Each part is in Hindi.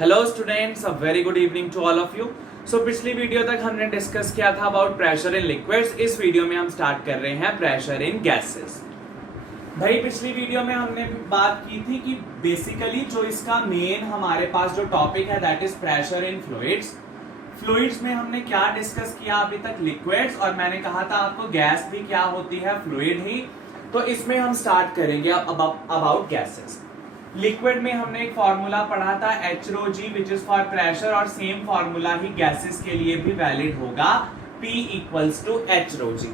Hello students, a very good evening to all of you. So पिछली वीडियो तक हमने डिस्कस किया था अबाउट प्रेशर इन लिक्विड्स। इस वीडियो में हम स्टार्ट कर रहे हैं प्रेशर इन गैसेस। भाई पिछली वीडियो में हमने बात की थी कि बेसिकली जो इसका मेन हमारे पास जो टॉपिक है that is pressure in fluids. Fluids में हमने क्या डिस्कस किया अभी तक? लिक्विड्स, और मैंने कहा था आपको गैस भी क्या होती है, फ्लूइड ही। तो इसमें हम स्टार्ट करेंगे अबाउट गैसेस। लिक्विड में हमने एक फॉर्मूला पढ़ा था HROG which is for pressure, और सेम फॉर्मूला ही गैसेस के लिए भी वैलिड होगा, P इक्वल्स टू HROG।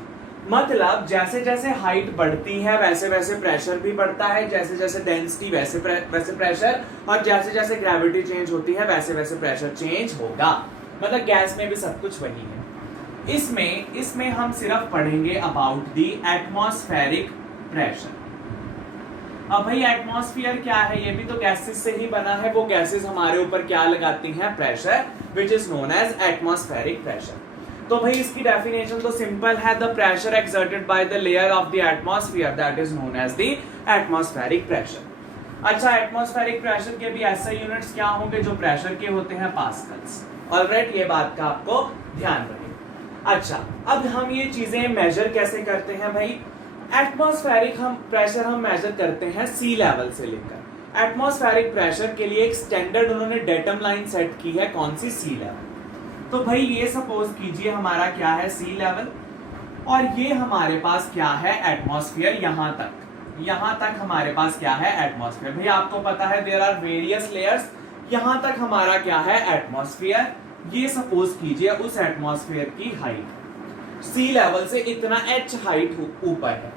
मतलब जैसे जैसे हाइट बढ़ती है वैसे वैसे प्रेशर भी बढ़ता है, जैसे जैसे डेंसिटी वैसे प्रेशर, और जैसे जैसे ग्रेविटी चेंज होती है वैसे वैसे प्रेशर चेंज होगा। मतलब गैस में भी सब कुछ वही है। इसमें हम सिर्फ पढ़ेंगे अबाउट द एटमॉस्फेरिक प्रेशर। अब भाई एटमॉस्फेयर क्या है? ये भी तो गैसेस से ही बना है। वो गैसेस हमारे ऊपर क्या लगाती हैं? Pressure, which is known as atmospheric pressure. तो भाई इसकी डेफिनेशन तो सिंपल है, the pressure exerted by the layer of the atmosphere that is known as the atmospheric pressure. अच्छा, एटमॉस्फेरिक प्रेशर के भी ऐसे यूनिट्स क्या होंगे जो प्रेशर के होते हैं? पास्कल्स। ऑलराइट, ये बात का आपको ध्यान रहे। अच्छा, अब हम ये चीजें मेजर कैसे करते हैं भाई? एटमॉस्फेरिक प्रेशर हम मेजर करते हैं सी लेवल से लेकर। एटमॉस्फेरिक प्रेशर के लिए एक स्टैंडर्ड उन्होंने डेटम लाइन सेट की है, कौन सी? सी लेवल। तो भाई ये सपोज कीजिए हमारा क्या है? सी लेवल, और ये हमारे पास क्या है? एटमॉस्फेयर। यहां तक हमारे पास क्या है? एटमॉस्फेयर। भाई आपको पता है देयर आर वेरियस लेयर्स। यहां तक हमारा क्या है? एटमॉस्फेयर। ये सपोज कीजिए उस एटमॉस्फेयर की हाइट सी लेवल से इतना h हाइट ऊपर है।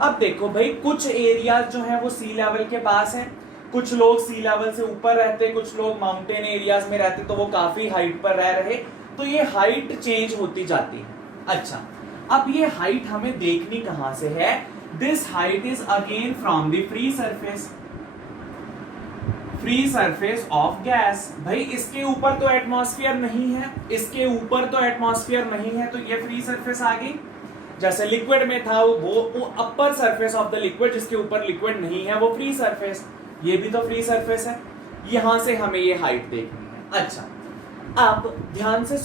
अब देखो भाई, कुछ एरियाज जो है वो सी लेवल के पास है, कुछ लोग सी लेवल से ऊपर रहते, कुछ लोग माउंटेन एरियाज में रहते, तो वो काफी हाइट पर रह रहे, तो ये हाइट चेंज होती जाती है। अच्छा, अब ये हाइट हमें देखनी कहां से है? This height is again from the free surface of gas. भाई इसके ऊपर तो एटमॉस्फेयर नहीं है, तो ये फ्री सरफेस आ गई। जैसे लिक्विड में था वो upper surface of the liquid, जिसके ऊपर लिक्विड नहीं है वो फ्री सरफेस, ये भी तो फ्री सरफेस है। यहां से हमें ये हाइट देखनी है। अच्छा, अब ध्यान से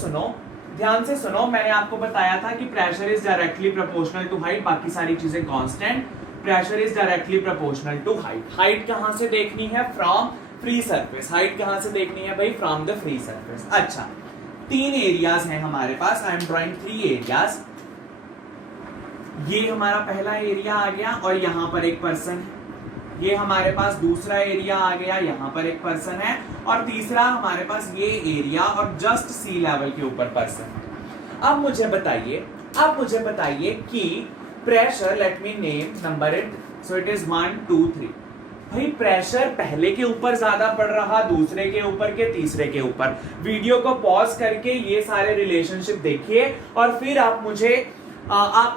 सुनो, मैंने आपको बताया था कि pressure is directly proportional to height, बाकी सारी चीजें constant. Pressure is directly proportional to height. Height कहां से देखनी है? From free surface. हाइट कहां से देखनी है भाई? From the free surface. अच्छा, 3 एरियाज हैं हमारे पास। I am drawing 3 areas. ये हमारा पहला एरिया आ गया, और यहां पर एक पर्सन है। ये हमारे पास दूसरा एरिया आ गया, यहां पर एक पर्सन है, और तीसरा हमारे पास ये एरिया, और जस्ट सी लेवल के ऊपर पर्सन है। अब मुझे बताइए कि pressure, let me name number it, so it is 1 2 3। भाई प्रेशर पहले के ऊपर ज्यादा पड़ रहा, दूसरे के ऊपर के तीसरे के ऊपर? वीडियो को पॉज करके ये सारे रिलेशनशिप देखिए, और फिर आप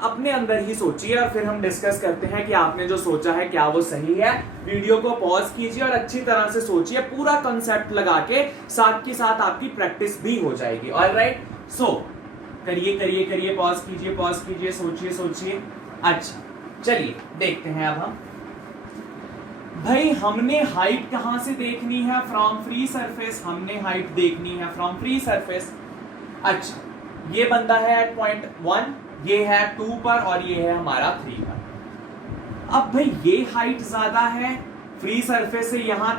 अपने अंदर ही सोचिए, और फिर हम डिस्कस करते हैं कि आपने जो सोचा है क्या वो सही है। वीडियो को पॉज कीजिए और अच्छी तरह से सोचिए, पूरा कंसेप्ट लगा के साथ के साथ आपकी प्रैक्टिस भी हो जाएगी। ऑलराइट, सो करिए, पॉज कीजिए, सोचिए। अच्छा, चलिए देखते हैं अब हम। भाई हमने हाइट कहां से देखनी है? From free surface. अच्छा, ये बंदा है एट पॉइंट 1, ये है 2 पर, और ये है हमारा 3 पर। अब भाई ये हाइट ज्यादा है, फ्री सरफेस से यहां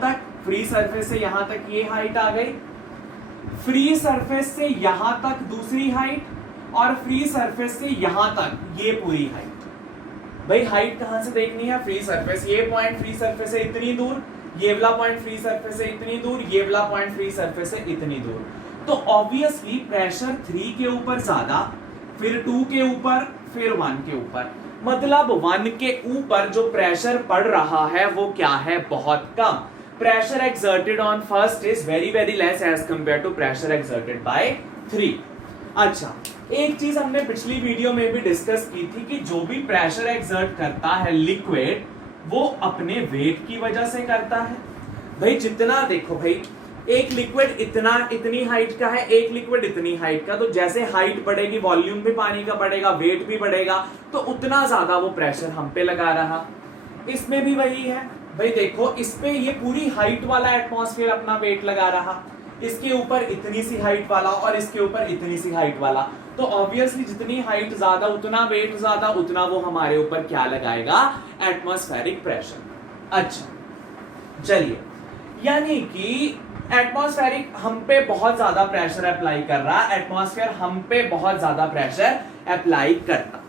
तक ये हाइट आ गई, फ्री सरफेस से यहां तक दूसरी हाइट, और फ्री सरफेस से यहां तक ये पूरी हाइट। भाई हाइट कहां से देखनी है? Free surface. ये पॉइंट फ्री सरफेस से इतनी दूर, ये वाला पॉइंट फ्री सरफेस से इतनी दूर, ये वाला पॉइंट फ्री सरफेस से इतनी दूर। तो ऑब्वियसली प्रेशर 3 के ऊपर ज्यादा, फिर 2 के ऊपर, फिर 1 के ऊपर। मतलब 1 के ऊपर जो प्रेशर पड़ रहा है वो क्या है? बहुत कम। Pressure exerted on first is very very less as compare to pressure exerted by 3। अच्छा, एक चीज हमने पिछली वीडियो में भी डिस्कस की थी कि जो भी प्रेशर एक्सर्ट करता है लिक्विड, वो अपने वेट की वजह से करता है। भाई जितना देखो भाई, एक लिक्विड इतनी हाइट का है, एक लिक्विड इतनी हाइट का, तो जैसे हाइट बढ़ेगी वॉल्यूम भी पानी का बढ़ेगा, वेट भी बढ़ेगा, तो उतना ज्यादा वो प्रेशर हम पे लगा रहा। इसमें भी वही है भाई, देखो इस पे ये पूरी हाइट वाला एटमॉस्फेयर अपना वेट लगा रहा, इसके ऊपर इतनी सी हाइट वाला और इसके ऊपर इतनी सी हाइट वाला, तो ऑब्वियसली जितनी हाइट ज्यादा उतना वेट ज्यादा, उतना वो हमारे ऊपर क्या लगाएगा, एटमॉस्फेरिक प्रेशर। अच्छा चलिए, यानी कि एटमॉस्फेरिक हम पे बहुत ज्यादा प्रेशर अप्लाई कर रहा, एटमॉस्फेयर हम पे बहुत ज्यादा प्रेशर अप्लाई करता।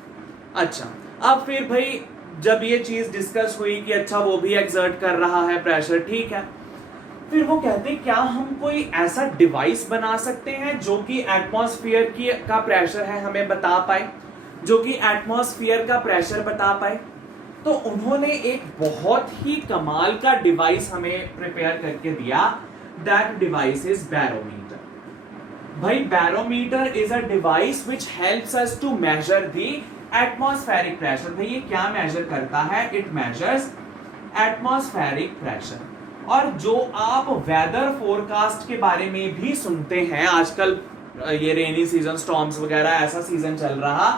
अच्छा अब फिर भाई जब ये चीज डिस्कस हुई कि अच्छा वो भी एक्सर्ट कर रहा है प्रेशर, ठीक है, फिर वो कहते क्या हम कोई ऐसा डिवाइस बना सकते हैं जो कि एटमॉस्फेयर की का प्रेशर है हमें बता पाए, जो कि एटमॉस्फेयर का प्रेशर बता पाए। तो उन्होंने एक बहुत ही कमाल का डिवाइस हमें प्रिपेयर करके दिया, दैट डिवाइस इज बैरोमीटर। भाई barometer is a device which helps us to measure the atmospheric pressure. भाई ये क्या मेजर करता है, इट मेजर्स एटमॉस्फेरिक प्रेशर। और जो आप वेदर फोरकास्ट के बारे में भी सुनते हैं आजकल, ये रेनी सीजन, स्टॉर्म्स वगैरह ऐसा सीजन चल रहा,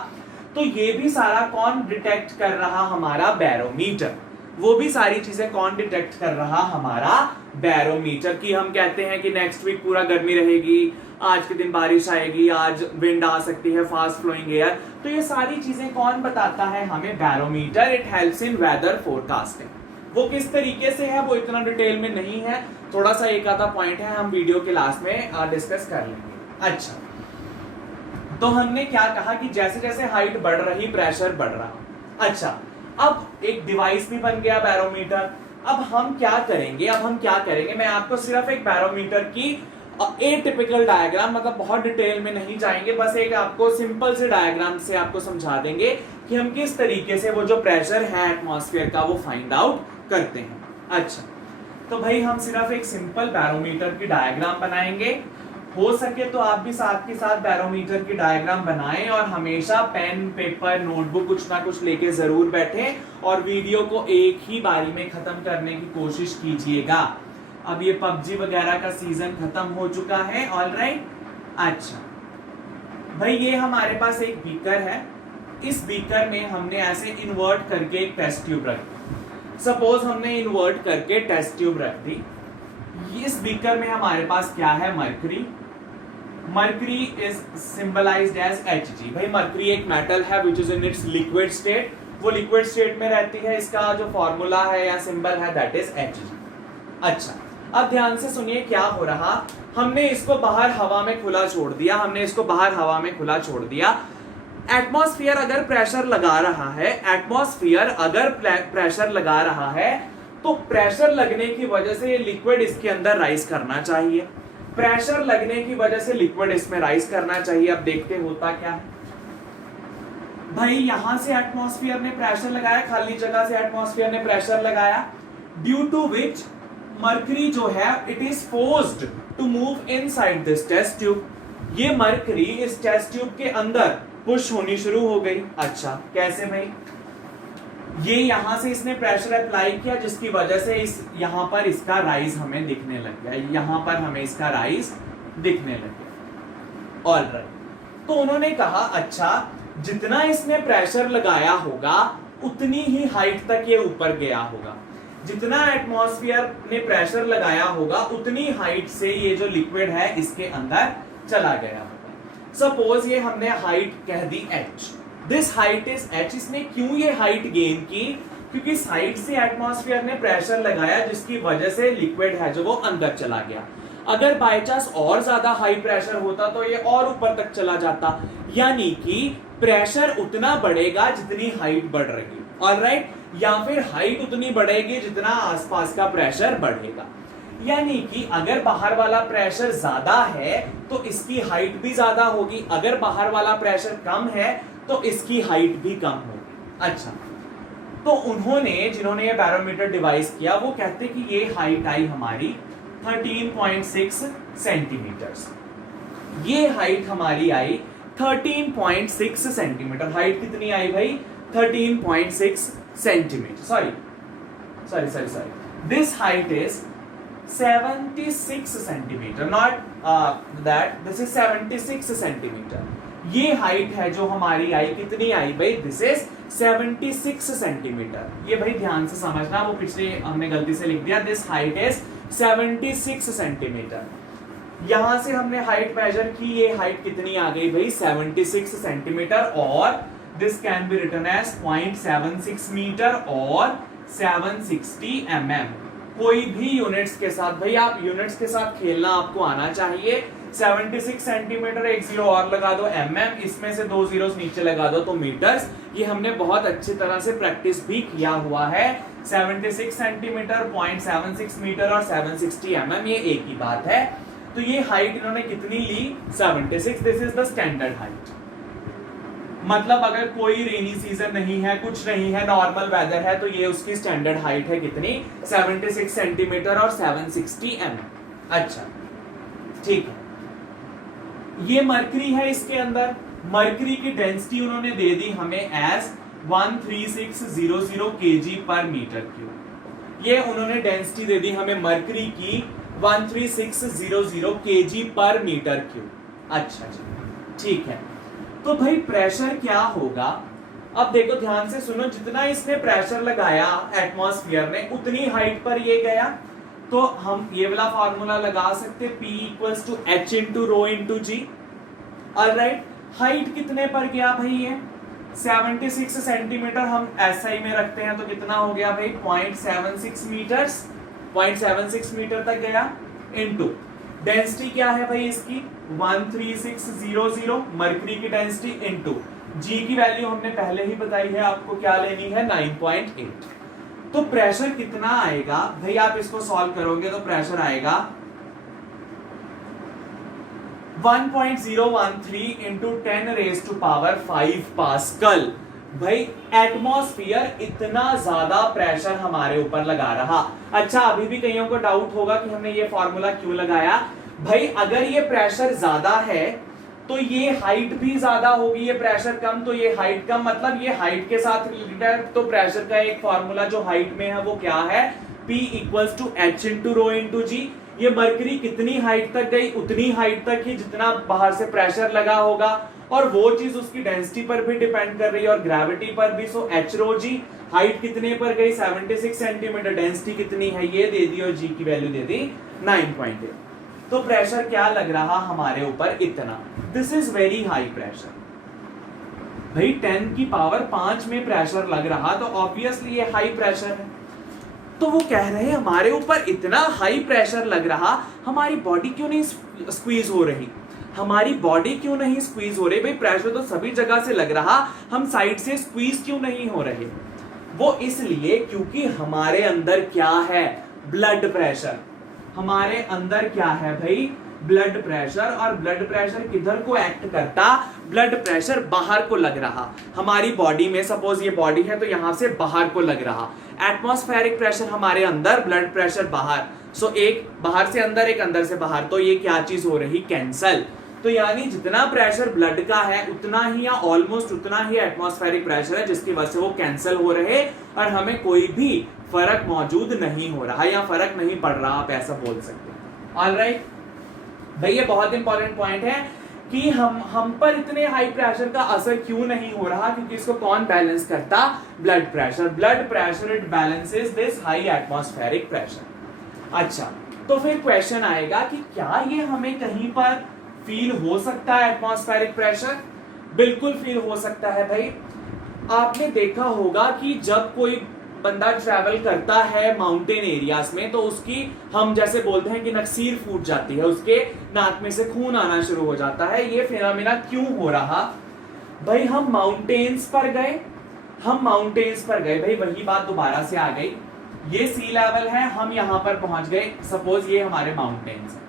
तो ये भी सारा कौन डिटेक्ट कर रहा, हमारा बैरोमीटर। वो भी सारी चीजें कौन डिटेक्ट कर रहा, हमारा बैरोमीटर। की हम कहते हैं कि नेक्स्ट वीक पूरा गर्मी रहेगी, आज के दिन बारिश आएगी, आज विंड आ सकती है, फास्ट फ्लोइंग एयर, तो ये सारी चीजें कौन बताता है हमें, barometer. It helps in weather forecasting. वो किस तरीके से है वो इतना डिटेल में नहीं है, थोड़ा सा एक आधा पॉइंट है, हम वीडियो के लास्ट में डिस्कस कर लेंगे। अच्छा तो हमने क्या कहा कि जैसे जैसे हाइट बढ़ रही प्रेशर बढ़ रहा। अच्छा अब एक डिवाइस भी बन गया बैरोमीटर। अब हम क्या करेंगे, मैं आपको सिर्फ एक बैरोमीटर की एटिपिकल डायग्राम, मतलब बहुत डिटेल में नहीं जाएंगे, बस एक आपको सिंपल से डायग्राम से आपको समझा देंगे कि हम किस तरीके से वो जो प्रेशर है एटमॉस्फेयर का वो फाइंड आउट करते हैं। अच्छा तो भाई हम सिर्फ एक सिंपल बैरोमीटर की डायग्राम बनाएंगे। हो सके तो आप भी साथ के साथ बैरोमीटर की डायग्राम बनाएं और हमेशा पेन पेपर नोटबुक कुछ ना कुछ लेके जरूर बैठें और वीडियो को एक ही बारी में खत्म करने की कोशिश कीजिएगा। अब ये पबजी वगैरह का सीजन खत्म हो चुका है, ऑलराइट। अच्छा भाई ये हमारे पास एक बीकर है, इस बीकर में हमने ऐसे इन्वर्ट करके एक टेस्ट ट्यूब रख दी। सपोज हमने इन्वर्ट करके टेस्ट ट्यूब रख दी, इस बीकर में हमारे पास क्या है, mercury. Mercury is symbolized as Hg। भाई मरकरी एक मेटल है which is in its liquid state, वो लिक्विड स्टेट में रहती है, इसका जो फॉर्मूला है या सिंबल है दैट इज Hg। अच्छा अब ध्यान से सुनिए क्या हो रहा, हमने इसको बाहर हवा में खुला छोड़ दिया, एटमॉस्फेयर अगर प्रेशर लगा रहा है, तो प्रेशर लगने की वजह से ये लिक्विड इसके अंदर राइज करना चाहिए, प्रेशर लगने की वजह से लिक्विड इसमें राइज करना चाहिए। अब देखते होता क्या है, भाई यहां से एटमॉस्फेयर ने प्रेशर लगाया, खाली जगह से एटमॉस्फेयर ने प्रेशर लगाया, ड्यू टू विच मरकरी जो है it is forced to move inside this test tube. ये मरकरी इस टेस्ट ट्यूब के अंदर पुश होनी शुरू हो गई। अच्छा कैसे भाई, ये यहां से इसने प्रेशर अप्लाई किया जिसकी वजह से इस यहां पर इसका राइज हमें दिखने लग गया, यहां पर हमें इसका राइज दिखने लग गया, ऑलराइट। तो उन्होंने कहा अच्छा जितना इसने प्रेशर लगाया होगा उतनी ही हाइट तक ये ऊपर गया होगा, जितना एटमॉस्फेयर ने प्रेशर लगाया होगा उतनी हाइट से ये जो लिक्विड है इसके अंदर चला गया होगा। सपोज ये हमने हाइट कह दी h, this height is h। इसने क्यों ये हाइट गेन की, क्योंकि साइड से एटमॉस्फेयर ने प्रेशर लगाया जिसकी वजह से लिक्विड है जो वो अंदर चला गया। अगर बाय चांस और ज्यादा हाई प्रेशर होता तो ये और ऊपर तक चला जाता, यानी कि प्रेशर उतना बढ़ेगा जितनी हाइट बढ़ रही, ऑलराइट, या फिर हाइट उतनी बढ़ेगी जितना आसपास का प्रेशर बढ़ेगा। यानी कि अगर बाहर वाला प्रेशर ज्यादा है तो इसकी हाइट भी ज्यादा होगी, अगर बाहर वाला प्रेशर कम है तो इसकी हाइट भी कम होगी। अच्छा तो उन्होंने जिन्होंने ये बैरोमीटर डिवाइस किया वो कहते कि ये हाइट आई हमारी 13.6 सेंटीमीटर्स, ये हाइट हमारी आई 13.6 सेंटीमीटर। हाइट कितनी आई भाई, 13.6 centimetre. Sorry this height is 76 centimetre, not that, this is 76 centimetre. ये हाइट है जो हमारी आई, कितनी आई भाई, दिस इज 76 सेंटीमीटर। ये भाई ध्यान से समझना, वो पिछले हमने गलती से लिख दिया, दिस हाइट इज 76 सेंटीमीटर। यहां से हमने हाइट मेजर की, ये हाइट कितनी आ गई भाई, 76 सेंटीमीटर, और this can be written as 0.76 metre और 760 mm। कोई भी यूनिट्स के साथ, भाई आप यूनिट्स के साथ खेलना आपको आना चाहिए। 76 सेंटीमीटर, एक जीरो और लगा दो, mm, इसमें से 2 जीरोस नीचे लगा दो तो मीटर्स। ये हमने बहुत अच्छी तरह से प्रैक्टिस भी किया हुआ है। 76 सेंटीमीटर, 0.76 मीटर और 760 mm, ये एक ही बात है। तो ये हाइट इन्होंने कितनी ली, 76। This is the standard height. मतलब अगर कोई रेनी सीजन नहीं है, कुछ नहीं है, नॉर्मल वेदर है, तो ये उसकी स्टैंडर्ड हाइट है कितनी, 76 सेंटीमीटर और 760 mm। अच्छा ठीक है, ये मरकरी है। इसके अंदर मरकरी की डेंसिटी उन्होंने दे दी हमें एज 13600 kg पर मीटर क्यूब। ये उन्होंने डेंसिटी दे दी हमें मरकरी की 13600 kg पर मीटर क्यूब। अच्छा जी ठीक है, तो भाई प्रेशर क्या होगा, अब देखो ध्यान से सुनो, जितना इसने प्रेशर लगाया एटमॉस्फेयर ने, उतनी हाइट पर ये गया। तो हम ये वाला फॉर्मूला लगा सकते, P equals to H into rho into g. Alright, height कितने पर गया भाई, ये 76 सेंटीमीटर हम SI में रखते हैं, तो कितना हो गया भाई, 0.76 मीटर्स, 0.76 मीटर तक गया, इनटू डेंसिटी क्या है भाई इसकी 13600, मरकरी की डेंसिटी, इनटू जी की वैल्यू हमने पहले ही बताई है आपको, क्या लेनी है 9.8। तो प्रेशर कितना आएगा भाई, आप इसको सॉल्व करोगे तो प्रेशर आएगा 1.013 इंटू 10⁵ पास्कल। भाई एटमॉस्फेयर इतना ज्यादा प्रेशर हमारे ऊपर लगा रहा। अच्छा, अभी भी कईयों को डाउट होगा कि हमने ये फॉर्मूला क्यों लगाया। भाई अगर ये प्रेशर ज्यादा है तो ये हाइट भी ज्यादा होगी, ये प्रेशर कम तो ये हाइट कम, मतलब ये हाइट के साथ रिलेटेड। तो प्रेशर का एक फॉर्मूला जो हाइट में है वो क्या है, P equals to H into rho into G. ये मरकरी कितनी हाइट तक गई, उतनी हाइट तक ही जितना बाहर से प्रेशर लगा होगा, और वो चीज उसकी डेंसिटी पर भी डिपेंड कर रही है और ग्रेविटी पर भी। सो H रो जी, हाइट कितने पर गई 76 सेंटीमीटर, डेंसिटी कितनी है ये दे दी और जी की वैल्यू दे दी 9.8। तो प्रेशर क्या लग रहा हमारे ऊपर, इतना। This is very high pressure भाई, 10 की पावर 5 में प्रेशर लग रहा, तो ऑब्वियसली ये हाई प्रेशर है। तो वो कह रहे हैं हमारे ऊपर इतना हाई प्रेशर लग रहा, हमारी बॉडी क्यों नहीं स्क्वीज हो रही, हमारी बॉडी क्यों नहीं स्क्वीज हो रही। भाई प्रेशर तो सभी जगह से लग रहा, हम साइड से स्क्वीज क्यों नहीं हो रहे। वो इसलिए क्योंकि हमारे अंदर क्या है, ब्लड प्रेशर। हमारे अंदर क्या है भाई, ब्लड प्रेशर। और ब्लड प्रेशर किधर को एक्ट करता, ब्लड प्रेशर बाहर को लग रहा हमारी बॉडी में। सपोज ये बॉडी है तो यहां से बाहर को लग रहा। एटमॉस्फेरिक प्रेशर हमारे अंदर, ब्लड प्रेशर बाहर। सो एक बाहर से अंदर, एक अंदर से बाहर, तो ये क्या चीज हो रही, कैंसल। तो यानी जितना प्रेशर ब्लड का है उतना ही या ऑलमोस्ट उतना ही एटमॉस्फेरिक प्रेशर है, जिसकी वजह से वो कैंसल हो रहे और हमें कोई भी फर्क मौजूद नहीं हो रहा या फर्क नहीं पड़ रहा, आप ऐसा बोल सकते हैं। ऑलराइट भाई, ये बहुत इंपॉर्टेंट पॉइंट है कि हम पर इतने हाई प्रेशर का असर क्यों नहीं हो रहा, क्योंकि इसको कौन बैलेंस करता, blood pressure. Blood pressure it balances this high atmospheric pressure. अच्छा, तो फिर क्वेश्चन आएगा कि क्या ये हमें कहीं पर फील हो सकता है एटमॉस्फेरिक प्रेशर। बिल्कुल फील हो सकता है भाई। आपने देखा होगा कि जब कोई बंदा ट्रैवल करता है माउंटेन एरियाज में, तो उसकी, हम जैसे बोलते हैं कि नक्सीर फूट जाती है, उसके नाक में से खून आना शुरू हो जाता है। ये फिनोमेना क्यों हो रहा भाई, हम माउंटेन्स पर गए, भाई वही बात दोबारा से आ गई। ये सी लेवल है, हम यहां पर पहुंच गए। सपोज ये हमारे माउंटेन्स है,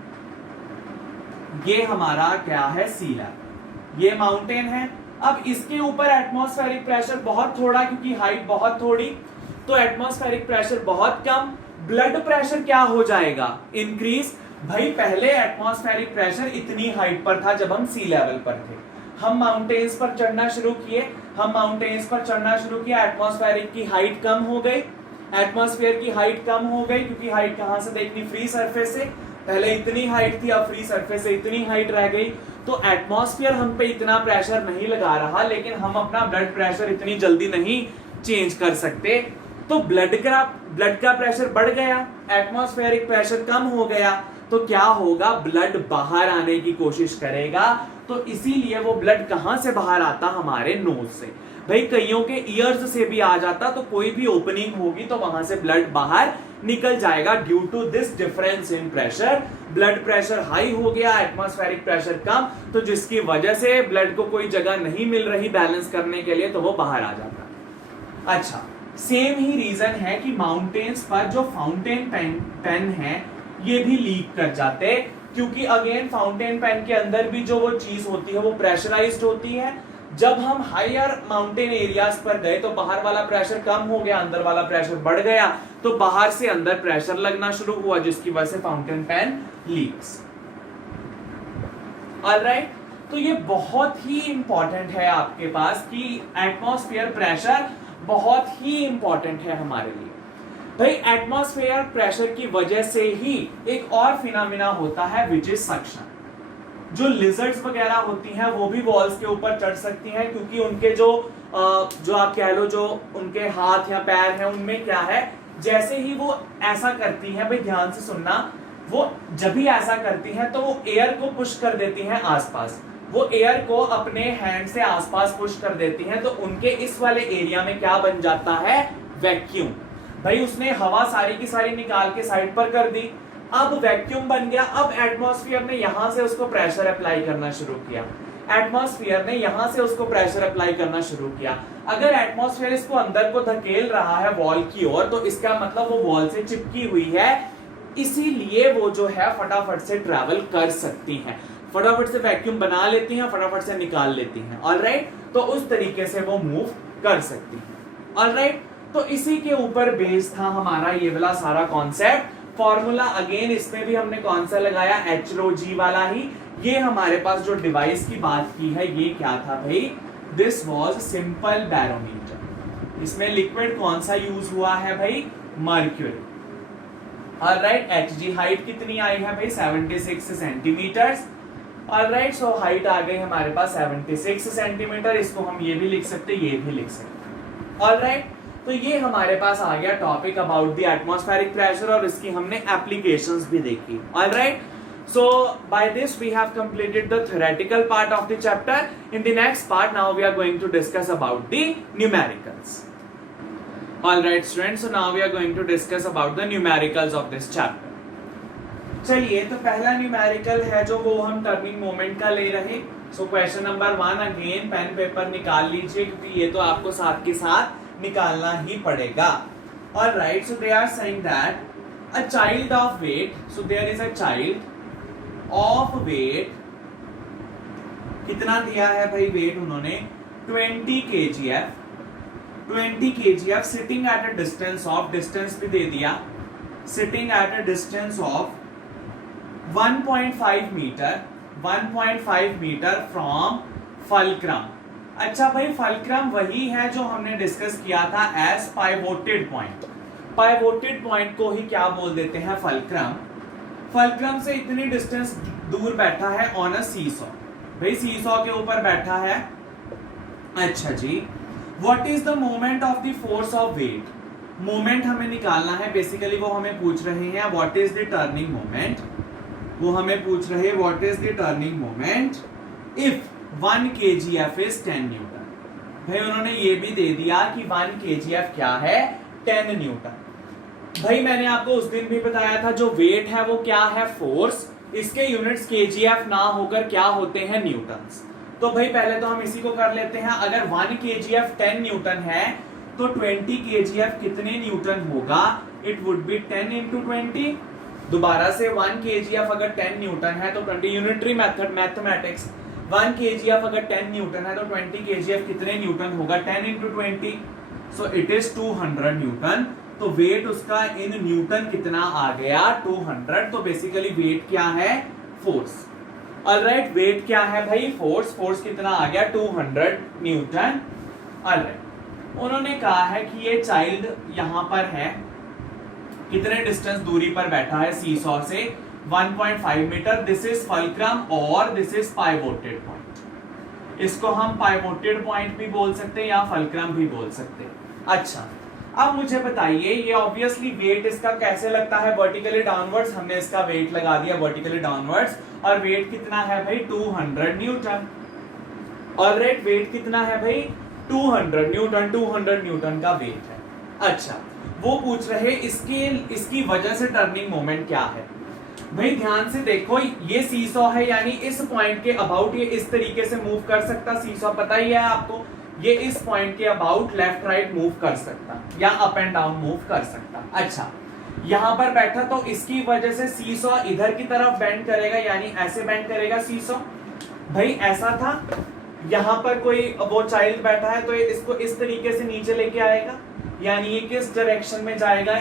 ये हमारा क्या है, सी लेवल, ये माउंटेन है। अब इसके ऊपर एटमॉस्फेरिक प्रेशर बहुत थोड़ा, क्योंकि हाइट बहुत थोड़ी, तो एटमॉस्फेरिक प्रेशर बहुत कम। ब्लड प्रेशर क्या हो जाएगा, इंक्रीज। भाई पहले एटमॉस्फेरिक प्रेशर इतनी हाइट पर था जब हम सी लेवल पर थे, हम माउंटेन्स पर चढ़ना शुरू किए, एटमॉस्फेरिक की हाइट कम हो गई, क्योंकि हाइट कहां से देखनी, फ्री सरफेस से। पहले इतनी हाइट थी, अब फ्री सरफेस से इतनी हाइट रह गई, तो एटमॉस्फेयर हम पे इतना प्रेशर नहीं लगा रहा, लेकिन हम अपना ब्लड प्रेशर इतनी जल्दी नहीं चेंज कर सकते। तो ब्लड का प्रेशर बढ़ गया, एटमॉस्फेरिक प्रेशर कम हो गया, तो क्या होगा, ब्लड बाहर आने की कोशिश करेगा। तो इसीलिए वो ब्लड कहां से बाहर आता, हमारे नोज से। भाई कईयों के ईयर्स से भी आ जाता, तो कोई भी ओपनिंग होगी तो वहां से ब्लड बाहर निकल जाएगा due to this difference in pressure. Blood pressure high हो गया, एटमॉस्फेरिक प्रेशर कम, तो जिसकी वजह से ब्लड को कोई जगह नहीं मिल रही बैलेंस करने के लिए, तो वो बाहर आ जाता। अच्छा, सेम ही रीजन है कि माउंटेन्स पर जो फाउंटेन पेन है ये भी लीक कर जाते, क्योंकि अगेन फाउंटेन पेन के अंदर भी जो वो चीज होती है वो प्रेशराइज्ड होती है। जब हम हायर माउंटेन एरियाज पर गए तो बाहर वाला प्रेशर कम हो गया, अंदर वाला प्रेशर बढ़ गया, तो बाहर से अंदर प्रेशर लगना शुरू हुआ, जिसकी वजह से फाउंटेन पेन लीक्स। ऑलराइट, तो ये बहुत ही इंपॉर्टेंट है आपके पास कि एटमॉस्फेयर प्रेशर बहुत ही इंपॉर्टेंट है हमारे लिए। भाई एटमॉस्फेयर प्रेशर की वजह से ही एक और फिनोमिना होता है विच इज सक्शन। जो लिजर्ड्स वगैरह होती हैं वो भी वॉल्स के ऊपर चढ़ सकती हैं, क्योंकि उनके जो आप कह लो जो उनके हाथ या पैर हैं उनमें क्या है, जैसे ही वो ऐसा करती हैं, भाई ध्यान से सुनना, वो जब भी ऐसा करती हैं तो वो एयर को पुश कर देती हैं आसपास, वो एयर को अपने हैंड से आसपास पुश कर देती हैं, तो उनके इस वाले एरिया में क्या बन जाता है, वैक्यूम। भाई उसने हवा सारी की सारी निकाल के साइड पर कर दी, अब वैक्यूम बन गया। अब एटमॉस्फेयर ने यहां से उसको प्रेशर अप्लाई करना शुरू किया, एटमॉस्फेयर ने यहां से उसको प्रेशर अप्लाई करना शुरू किया। अगर एटमॉस्फेयर इसको अंदर को धकेल रहा है वॉल की ओर, तो इसका मतलब वो वॉल से चिपकी हुई है, इसीलिए वो जो है फटाफट से ट्रैवल कर सकती हैं, फटाफट से वैक्यूम बना लेती हैं, फटाफट से निकाल लेती हैं। ऑलराइट, तो उस तरीके से वो मूव कर सकती हैं। ऑलराइट, तो इसी के ऊपर बेस था हमारा ये वाला सारा कॉन्सेप्ट। फॉर्मूला अगेन इसमें भी हमने कौन सा लगाया, HRO वाला ही। ये हमारे पास जो डिवाइस की बात की है ये क्या था भाई, दिस वाज सिंपल बैरोमीटर। इसमें लिक्विड कौन सा यूज हुआ है भाई, मर्क्यूरी। ऑलराइट, Hg हाइट कितनी आई है भाई, 76 सेंटीमीटर। ऑलराइट, सो हाइट आ गई हमारे पास 76 सेंटीमीटर। इसको हम ये भी लिख सकते, ये भी लिख सकते। ऑलराइट, तो ये हमारे पास आ गया topic about the atmospheric pressure, और इसकी हमने एप्लीकेशंस भी देखी। Alright, so by this we have completed the theoretical part of the chapter. In the next part now we are going to discuss about the numericals. Alright students, so now we are going to discuss about the numericals of this chapter. चलिए, तो पहला न्यूमेरिकल है जो वो हम टर्निंग मोमेंट का ले रहे। So question number 1 again pen paper निकाल लीजिए, क्योंकि ये तो आपको साथ के साथ निकालना ही पड़ेगा। Alright, so they are saying that a child of weight, so there is a child of weight, कितना दिया है भाई वेट उन्होंने, 20 kgf, 20 kgf sitting at a distance of, distance भी दे दिया, sitting at a distance of 1.5 metre, 1.5 metre from fulcrum. अच्छा भाई, फल्क्रम वही है जो हमने डिस्कस किया था as pivoted point. Pivoted point को ही क्या बोल देते हैं, फल्क्रम। फल्क्रम से इतनी डिस्टेंस दूर बैठा है ऑन अ सीसॉ, भाई सीसॉ के ऊपर बैठा है। अच्छा जी, what is the moment of the force of weight, moment हमें निकालना है। बेसिकली वो हमें पूछ रहे हैं what is the turning moment, वो हमें पूछ रहे हैं what is the turning moment if 1 kgf is 10 newton. भाई उन्होंने ये भी दे दिया कि 1 kgf क्या है, 10 न्यूटन। भाई मैंने आपको उस दिन भी बताया था जो वेट है वो क्या है, फोर्स, इसके यूनिट्स kgf ना होकर क्या होते हैं, न्यूटन्स। तो भाई पहले तो हम इसी को कर लेते हैं। अगर 1 kgf 10 न्यूटन है तो 20 kgf कितने न्यूटन होगा, इट वुड बी 10 into 20। दोबारा से 1 kgf अगर 10 न्यूटन है तो 20, यूनिटरी मेथड मैथमेटिक्स, 1 kgf अगर 10 न्यूटन है तो 20 kgf कितने न्यूटन होगा, 10 into 20, so it is 200 Newton. तो वेट उसका इन न्यूटन कितना आ गया, 200। तो बेसिकली वेट क्या है, फोर्स। ऑलराइट, वेट क्या है भाई, फोर्स। फोर्स कितना आ गया, 200 न्यूटन। ऑलराइट, उन्होंने कहा है कि ये चाइल्ड यहां पर है, कितने डिस्टेंस दूरी पर बैठा है सीसॉ से, 1.5 मीटर, दिस इज फल्क्रम और दिस इज पाइवोटेड पॉइंट। इसको हम पाइवोटेड पॉइंट भी बोल सकते हैं या फल्क्रम भी बोल सकते हैं। अच्छा, अब मुझे बताइए ये ऑब्वियसली वेट इसका कैसे लगता है, वर्टिकली डाउनवर्ड्स। हमने इसका वेट लगा दिया वर्टिकली डाउनवर्ड्स, और वेट कितना है भाई 200 न्यूटन। ऑलराइट, वेट कितना है भाई 200 न्यूटन, 200 न्यूटन का वेट है। अच्छा, वो पूछ रहे इसकी वजह से टर्निंग मोमेंट क्या है। भाई ध्यान से देखो, ये सीसॉ है, यानी इस पॉइंट के अबाउट ये इस तरीके से मूव कर सकता। सीसॉ पता ही है आपको, ये इस पॉइंट के अबाउट लेफ्ट राइट मूव कर सकता या अप एंड डाउन मूव कर सकता। अच्छा, यहां पर बैठा तो इसकी वजह से सीसॉ इधर की तरफ बेंड करेगा, यानी ऐसे बेंड करेगा सीसॉ। भाई ऐसा था, यहां पर कोई वो चाइल्ड बैठा है तो इसको इस तरीके से नीचे लेके आएगा, यानी ये किस डायरेक्शन में जाएगा,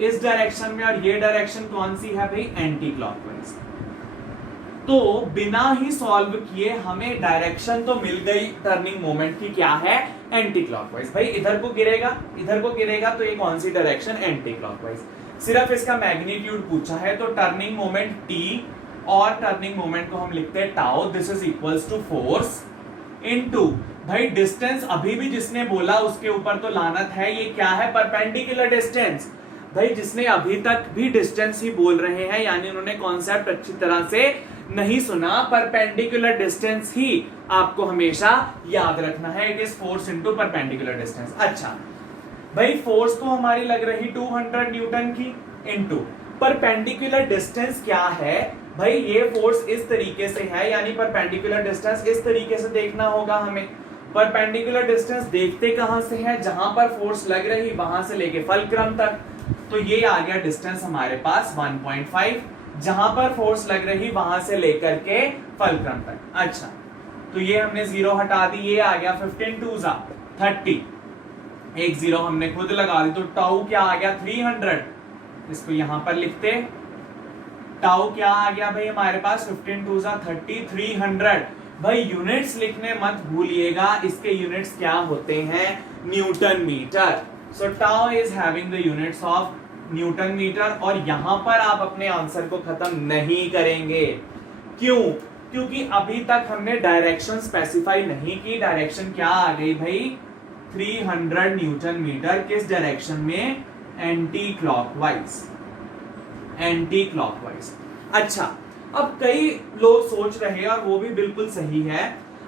इस डायरेक्शन में। और ये डायरेक्शन कौन सी है भाई, एंटी क्लॉकवाइज। तो बिना ही सॉल्व किए हमें डायरेक्शन तो मिल गई टर्निंग मोमेंट की, क्या है, एंटी क्लॉकवाइज। भाई इधर को गिरेगा तो ये कौन सी डायरेक्शन, एंटी क्लॉकवाइज। सिर्फ इसका मैग्नीट्यूड पूछा है, तो टर्निंग मोमेंट t और टर्निंग मोमेंट को हम लिखते हैं tau, this is equals to force into, भाई डिस्टेंस अभी भी जिसने बोला उसके ऊपर तो लानत है, ये क्या है, परपेंडिकुलर डिस्टेंस। भाई जिसने अभी तक भी डिस्टेंस ही बोल रहे हैं, यानी उन्होंने कॉन्सेप्ट अच्छी तरह से नहीं सुना। परपेंडिकुलर डिस्टेंस ही आपको हमेशा याद रखना है, it is force into perpendicular distance. अच्छा भाई, फोर्स तो हमारी लग रही 200 न्यूटन की, इनटू परपेंडिकुलर डिस्टेंस क्या है। भाई ये फोर्स इस तरीके से है, यानी परपेंडिकुलर डिस्टेंस इस तरीके से देखना होगा हमें। परपेंडिकुलर डिस्टेंस देखते कहां से है, जहां पर फोर्स लग रही वहां से लेके फल्क्रम तक, तो ये आ गया डिस्टेंस हमारे पास 1.5, जहां पर फोर्स लग रही वहां से लेकर के फल्क्रम तक। अच्छा, तो ये हमने जीरो हटा दी, ये आ गया 15 2 30, एक जीरो हमने खुद लगा दी, तो टाउ क्या आ गया 300। इसको यहां पर लिखते, टाउ क्या आ गया भाई हमारे पास 15 2 30, 300। भाई यूनिट्स लिखने मत भूलिएगा, इसके यूनिट्स क्या होते हैं, newton metre. So tau is having the units of newton metre. और यहां पर आप अपने आंसर को खत्म नहीं करेंगे, क्यों, क्योंकि अभी तक हमने डायरेक्शन स्पेसिफाई नहीं की। डायरेक्शन क्या आ गई भाई 300 न्यूटन मीटर, किस डायरेक्शन में, एंटी क्लॉकवाइज, एंटी क्लॉकवाइज। अच्छा, अब कई लोग सोच रहे हैं, और वो भी बिल्कुल सही है,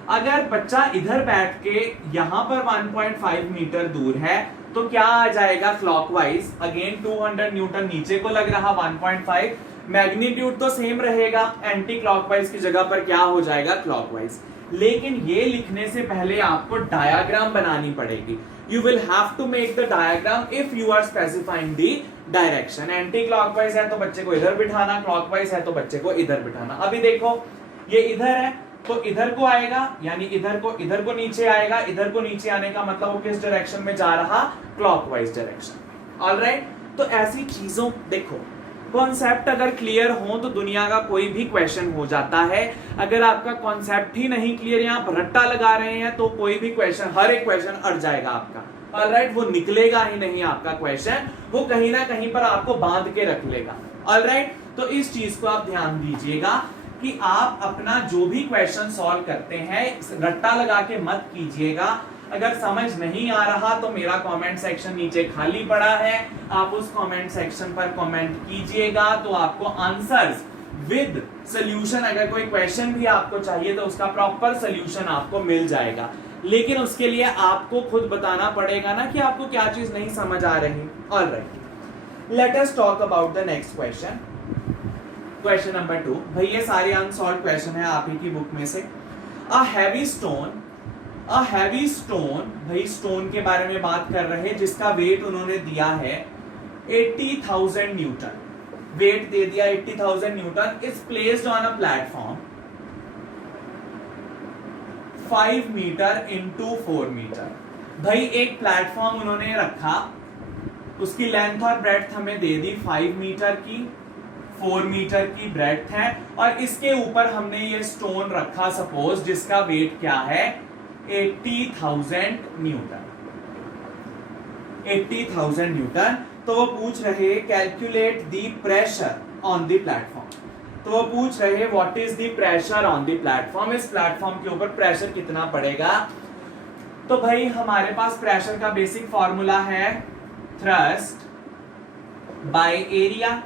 अगर बच्चा इधर बैठ के यहां पर 1.5 मीटर दूर है तो क्या आ जाएगा क्लॉकवाइज। अगेन 200 न्यूटन नीचे को लग रहा, 1.5 मैग्नीट्यूड तो सेम रहेगा, एंटी क्लॉकवाइज की जगह पर क्या हो जाएगा, क्लॉकवाइज। लेकिन ये लिखने से पहले आपको डायग्राम बनानी पड़ेगी। You will have to make the diagram if you are specifying the direction. Anti clockwise है तो बच्चे को इधर बिठाना, क्लॉकवाइज है तो बच्चे को इधर बिठाना। अभी देखो ये इधर है तो इधर को आएगा, यानी इधर को नीचे आएगा, इधर को नीचे आने का मतलब वो किस डायरेक्शन में जा रहा, क्लॉकवाइज डायरेक्शन। ऑलराइट, तो ऐसी चीजों, देखो कॉन्सेप्ट अगर क्लियर हो तो दुनिया का कोई भी क्वेश्चन हो जाता है। अगर आपका कॉन्सेप्ट ही नहीं क्लियर, यहाँ पर रट्टा लगा रहे हैं तो कोई भी क्वेश्चन, हर एक क्वेश्चन अड़ जाएगा आपका। ऑलराइट, वो निकलेगा ही नहीं आपका क्वेश्चन, वो कहीं ना कहीं पर आपको बांध के रख लेगा। ऑलराइट, तो इस चीज को आप ध्यान दीजिएगा कि आप अपना जो भी क्वेश्चन सॉल्व करते हैं रट्टा लगा के मत कीजिएगा। अगर समझ नहीं आ रहा तो मेरा कमेंट सेक्शन नीचे खाली पड़ा है, आप उस कमेंट सेक्शन पर कमेंट कीजिएगा, तो आपको आंसर्स विद सॉल्यूशन, अगर कोई क्वेश्चन भी आपको चाहिए तो उसका प्रॉपर सॉल्यूशन आपको मिल जाएगा। लेकिन उसके लिए आपको खुद बताना पड़ेगा ना कि आपको क्या चीज नहीं समझ आ रही। Alright, let us talk about the next question. Question number 2, भाई ये सारे अनसॉल्व क्वेश्चन है आप ही की बुक में से। अ हैवी स्टोन, भाई स्टोन के बारे में बात कर रहे हैं जिसका वेट उन्होंने दिया है 80,000 न्यूटन, वेट दे दिया 80,000 newton, is placed on a platform 5 metre into 4 metre. भाई एक प्लेटफॉर्म उन्होंने रखा, उसकी लेंथ और ब्रेड्थ हमें दे दी 5 मीटर की, 4 मीटर की ब्रेड्थ है, और इसके ऊपर हमने ये स्टोन रखा सपोज, जिसका वेट क्या है 80,000 न्यूटन, 80,000 न्यूटन। तो वो पूछ रहे calculate the pressure on the platform. तो वो पूछ रहे हैं what is the pressure on the platform, इस प्लेटफॉर्म के ऊपर प्रेशर कितना पड़ेगा। तो भाई हमारे पास प्रेशर का बेसिक फॉर्मूला है थ्रस्ट बाय एरिया।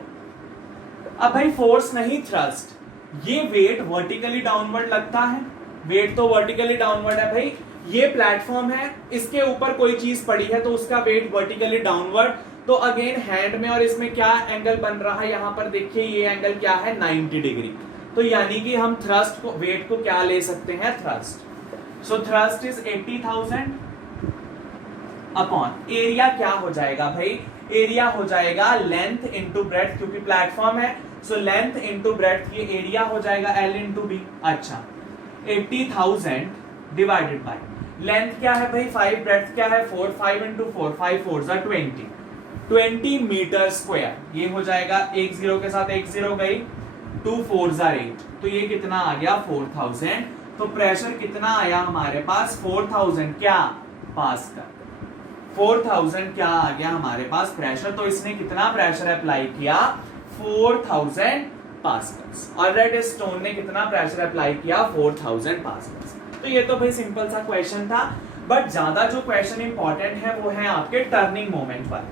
अब भाई फोर्स नहीं थ्रस्ट, ये वेट वर्टिकली डाउनवर्ड लगता है, वेट तो वर्टिकली डाउनवर्ड है भाई, ये प्लेटफॉर्म है, इसके ऊपर कोई चीज पड़ी है तो उसका वेट वर्टिकली डाउनवर्ड। तो अगेन हैंड में और इसमें क्या एंगल बन रहा है, यहां पर देखिए ये एंगल क्या है 90 डिग्री। तो यानी कि हम थ्रस्ट को, वेट को क्या ले सकते हैं, thrust. So thrust is 80,000 upon area क्या हो जाएगा भाई, एरिया हो जाएगा लेंथ इंटू ब्रेड्थ, क्योंकि प्लेटफॉर्म है सो लेंथ इंटू ब्रेड्थ, ये एरिया हो जाएगा L इंटू बी। अच्छा 80,000 डिवाइडेड बाय लेंथ क्या है भाई 5, ब्रेड्थ क्या है 4, 5 इंटू 4, 5 4 जा 20 मीटर स्क्वायर, ये हो जाएगा, एक जीरो के साथ एक जीरो गई, 2 4 जा 8, तो ये कितना आ गया 4000। तो प्रेशर कितना आया हमारे पास 4000 क्या पास्कल, 4000 क्या आ गया हमारे पास प्रेशर। तो इसने कितना प्रेशर अप्लाई किया 4000 पास्कल्स। ऑलराइट, इस स्टोन ने कितना प्रेशर अप्लाई किया 4000 पास्कल्स। तो ये तो भाई सिंपल सा क्वेश्चन था, बट ज्यादा जो क्वेश्चन इंपॉर्टेंट है वो है आपके टर्निंग मोमेंट पर।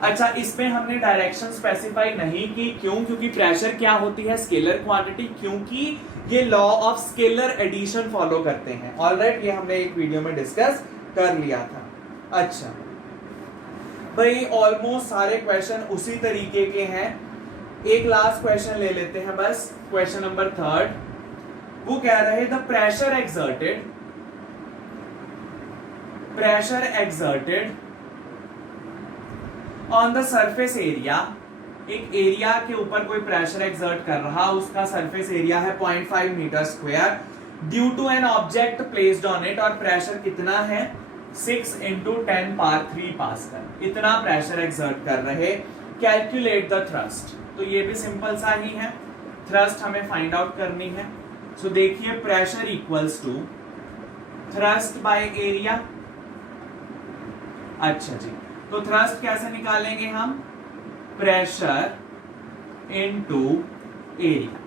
अच्छा, इसमें हमने डायरेक्शन स्पेसिफाई नहीं की, क्यों, क्योंकि प्रेशर क्या होती है स्केलर क्वांटिटी, क्योंकि ये law of scalar addition follow करते हैं। ऑलराइट, ये हमने एक वीडियो में डिस्कस कर लिया था। अच्छा भाई ऑलमोस्ट सारे क्वेश्चन उसी तरीके के हैं, एक लास्ट क्वेश्चन ले लेते हैं बस, क्वेश्चन नंबर 3। वो कह रहे the pressure exerted on the surface area, एक एरिया के ऊपर कोई प्रेशर एक्सर्ट कर रहा, उसका सरफेस एरिया है 0.5 metre square, due to an object placed on it, और प्रेशर कितना है 6 इंटू 10 पावर 3 पास्कल, इतना प्रेशर एक्सर्ट कर रहे। कैलकुलेट द थ्रस्ट, तो ये भी सिंपल सा ही है, थ्रस्ट हमें फाइंड आउट करनी है। सो देखिए pressure equals to thrust by area. अच्छा जी, तो थ्रस्ट कैसे निकालेंगे हम, प्रेशर इनटू एरिया।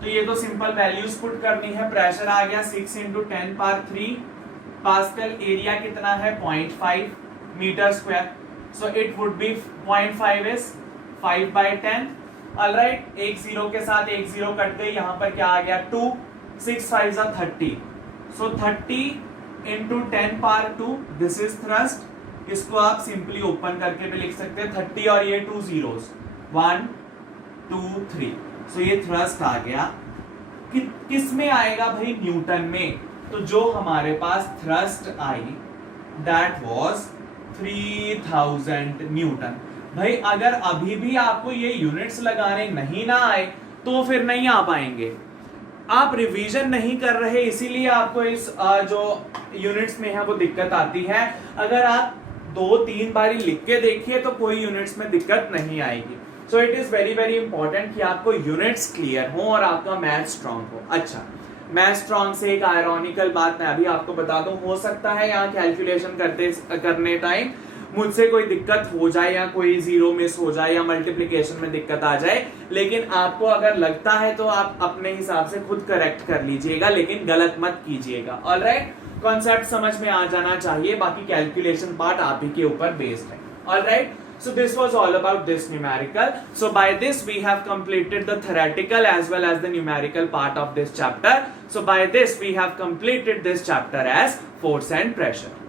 तो ये तो सिंपल वैल्यूज पुट करनी है, प्रेशर आ गया 6 इंटू 10 पावर 3 पास्कल, एरिया कितना है 0.5 metre square, so it would be 0.5 is 5 by 10। Alright, एक जीरो के साथ एक जीरो कट गई, यहां पर क्या आ गया 2, 6 5 जा 30, सो 30 into 10 power 2, this is thrust. इसको आप सिंपली ओपन करके भी लिख सकते हैं 30 और ये 2 zeros 1 2 3, सो ये थ्रस्ट आ गया। किस में आएगा भाई, न्यूटन में। तो जो हमारे पास थ्रस्ट आई दैट वाज 3000 न्यूटन। भाई अगर अभी भी आपको ये यूनिट्स लगाने नहीं ना आए तो फिर नहीं आ पाएंगे, आप रिवीजन नहीं कर रहे इसीलिए आपको इस जो यूनिट्स में है वो दिक्कत आती है। अगर आप 2-3 बारी लिख के देखिए तो कोई यूनिट्स में दिक्कत नहीं आएगी। So it is very very important कि आपको यूनिट्स क्लियर हो और आपका मैथ स्ट्रांग हो। अच्छा, मैथ स्ट्रांग से एक आयरॉनिकल बात मैं अभी आपको बता दूं, हो सकता है यहाँ कैलकुलेशन करने टाइम मुझसे कोई दिक्कत हो जाए या कोई जीरो मिस हो जाए या मल्टीप्लिकेशन में दिक्कत आ जाए, लेकिन आपको अगर लगता है तो आप अपने हिसाब से खुद करेक्ट कर लीजिएगा, लेकिन गलत मत कीजिएगा। ऑलराइट, कॉन्सेप्ट समझ में आ जाना चाहिए, बाकी कैलकुलेशन पार्ट आप ही के ऊपर बेस्ड है। Alright, so this was all about this numerical. So by this we have completed the theoretical as well as the numerical part of this chapter. So by this we have completed this chapter as force and pressure.